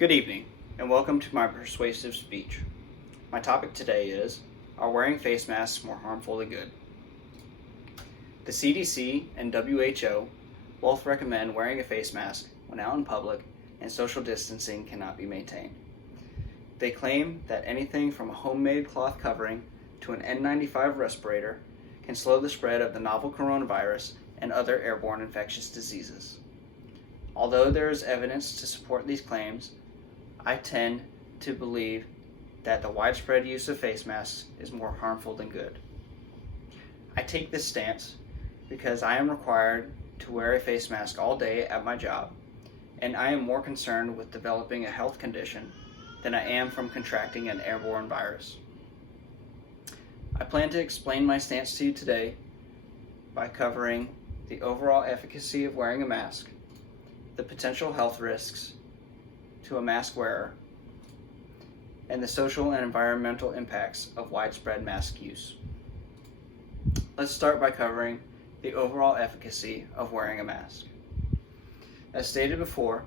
Good evening, and welcome to my persuasive speech. My topic today is, are wearing face masks more harmful than good? The CDC and WHO both recommend wearing a face mask when out in public and social distancing cannot be maintained. They claim that anything from a homemade cloth covering to an N95 respirator can slow the spread of the novel coronavirus and other airborne infectious diseases. Although there is evidence to support these claims, I tend to believe that the widespread use of face masks is more harmful than good. I take this stance because I am required to wear a face mask all day at my job, and I am more concerned with developing a health condition than I am from contracting an airborne virus. I plan to explain my stance to you today by covering the overall efficacy of wearing a mask, the potential health risks to a mask wearer, and the social and environmental impacts of widespread mask use. Let's start by covering the overall efficacy of wearing a mask. As stated before,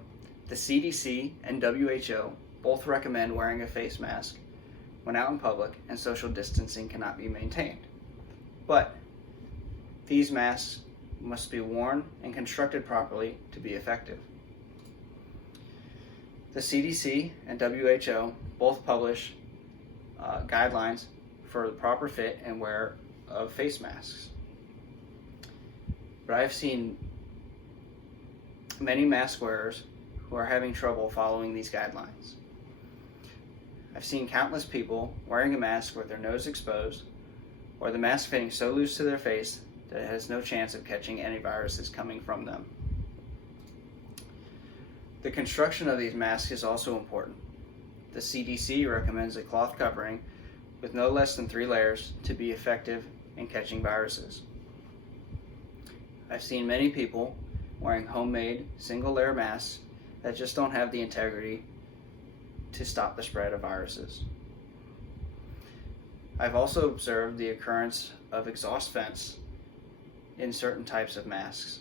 the CDC and WHO both recommend wearing a face mask when out in public and social distancing cannot be maintained. But these masks must be worn and constructed properly to be effective. The CDC and WHO both publish guidelines for the proper fit and wear of face masks. But I've seen many mask wearers who are having trouble following these guidelines. I've seen countless people wearing a mask with their nose exposed, or the mask fitting so loose to their face that it has no chance of catching any viruses coming from them. The construction of these masks is also important. The CDC recommends a cloth covering with no less than 3 layers to be effective in catching viruses. I've seen many people wearing homemade single-layer masks that just don't have the integrity to stop the spread of viruses. I've also observed the occurrence of exhaust vents in certain types of masks.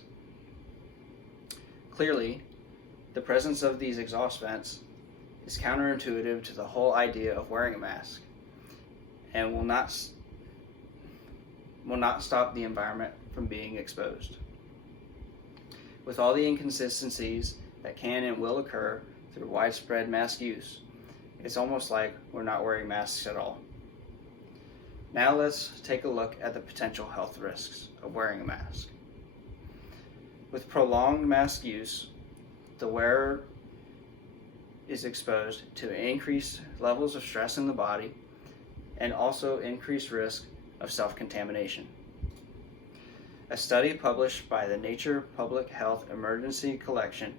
Clearly, the presence of these exhaust vents is counterintuitive to the whole idea of wearing a mask and will not stop the environment from being exposed. With all the inconsistencies that can and will occur through widespread mask use, it's almost like we're not wearing masks at all. Now let's take a look at the potential health risks of wearing a mask. With prolonged mask use, the wearer is exposed to increased levels of stress in the body and also increased risk of self-contamination. A study published by the Nature Public Health Emergency Collection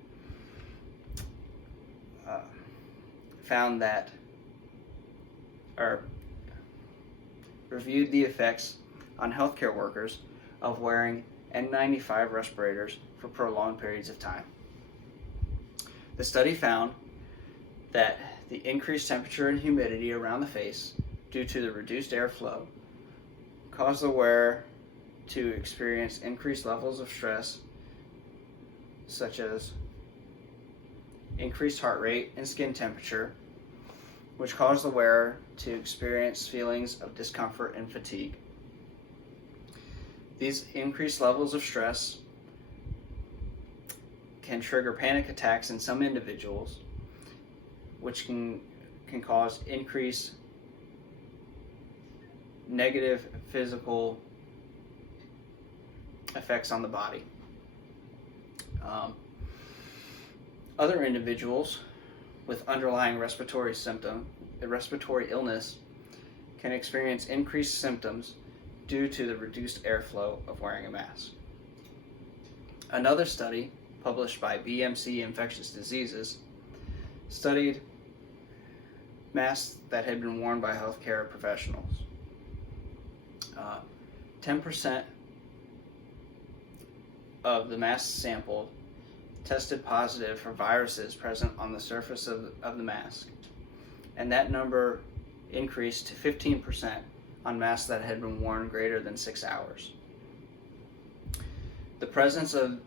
reviewed the effects on healthcare workers of wearing N95 respirators for prolonged periods of time. The study found that the increased temperature and humidity around the face due to the reduced airflow caused the wearer to experience increased levels of stress, such as increased heart rate and skin temperature, which caused the wearer to experience feelings of discomfort and fatigue. These increased levels of stress can trigger panic attacks in some individuals, which can cause increased negative physical effects on the body. Other individuals with underlying respiratory illness can experience increased symptoms due to the reduced airflow of wearing a mask. Another study published by BMC Infectious Diseases studied masks that had been worn by healthcare professionals. 10% of the masks sampled tested positive for viruses present on the surface of the mask, and that number increased to 15% on masks that had been worn greater than 6 hours. The presence of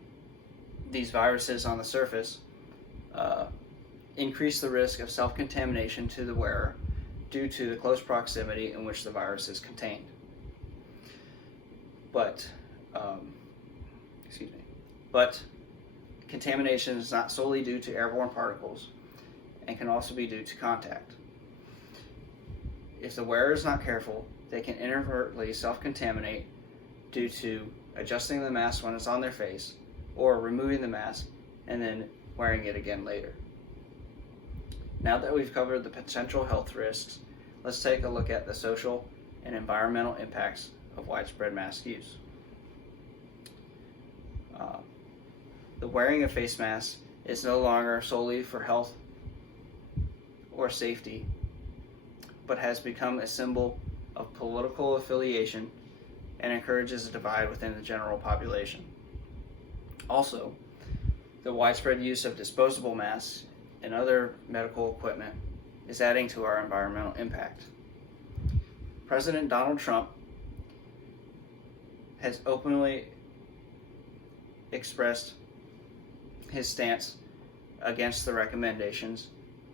these viruses on the surface increase the risk of self-contamination to the wearer due to the close proximity in which the virus is contained. But contamination is not solely due to airborne particles and can also be due to contact. If the wearer is not careful, they can inadvertently self-contaminate due to adjusting the mask when it's on their face or removing the mask and then wearing it again later. Now that we've covered the potential health risks, let's take a look at the social and environmental impacts of widespread mask use. The wearing of face masks is no longer solely for health or safety, but has become a symbol of political affiliation and encourages a divide within the general population. Also, the widespread use of disposable masks and other medical equipment is adding to our environmental impact. President Donald Trump has openly expressed his stance against the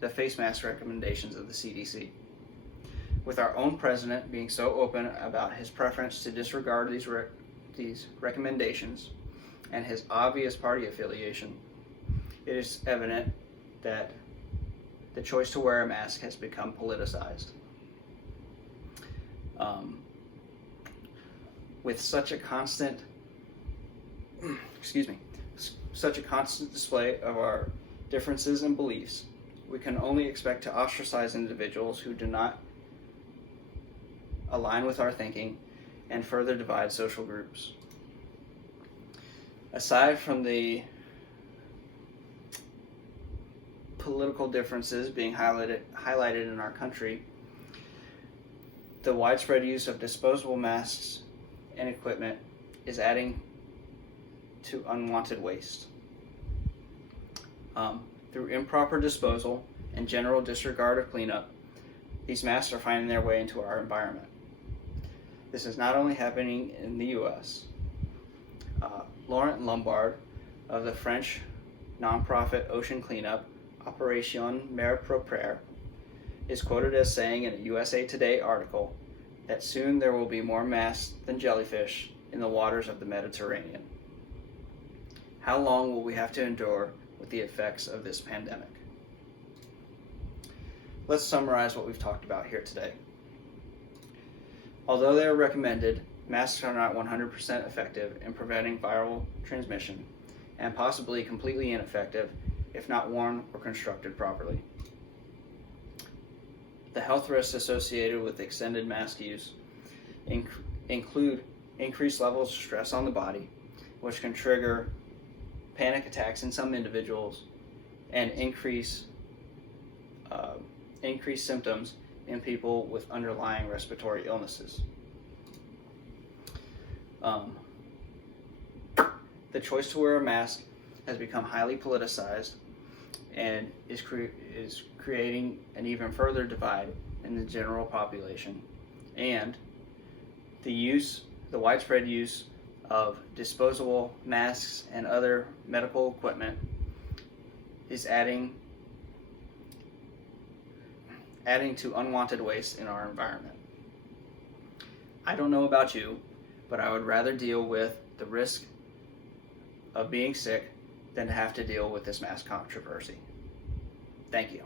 face mask recommendations of the CDC. With our own president being so open about his preference to disregard these recommendations and his obvious party affiliation, it is evident that the choice to wear a mask has become politicized. With such a constant display of our differences and beliefs, we can only expect to ostracize individuals who do not align with our thinking and further divide social groups. Aside from the political differences being highlighted in our country, the widespread use of disposable masks and equipment is adding to unwanted waste. Through improper disposal and general disregard of cleanup, these masks are finding their way into our environment. This is not only happening in the U.S. Laurent Lombard of the French nonprofit ocean cleanup Operation Mer Propre is quoted as saying in a USA Today article that soon there will be more masks than jellyfish in the waters of the Mediterranean. How long will we have to endure with the effects of this pandemic? Let's summarize what we've talked about here today. Although they are recommended, masks are not 100% effective in preventing viral transmission and possibly completely ineffective if not worn or constructed properly. The health risks associated with extended mask use include increased levels of stress on the body, which can trigger panic attacks in some individuals and increase symptoms in people with underlying respiratory illnesses. The choice to wear a mask has become highly politicized and is creating an even further divide in the general population. And the widespread use of disposable masks and other medical equipment is adding to unwanted waste in our environment. I don't know about you, but I would rather deal with the risk of being sick than to have to deal with this mask controversy. Thank you.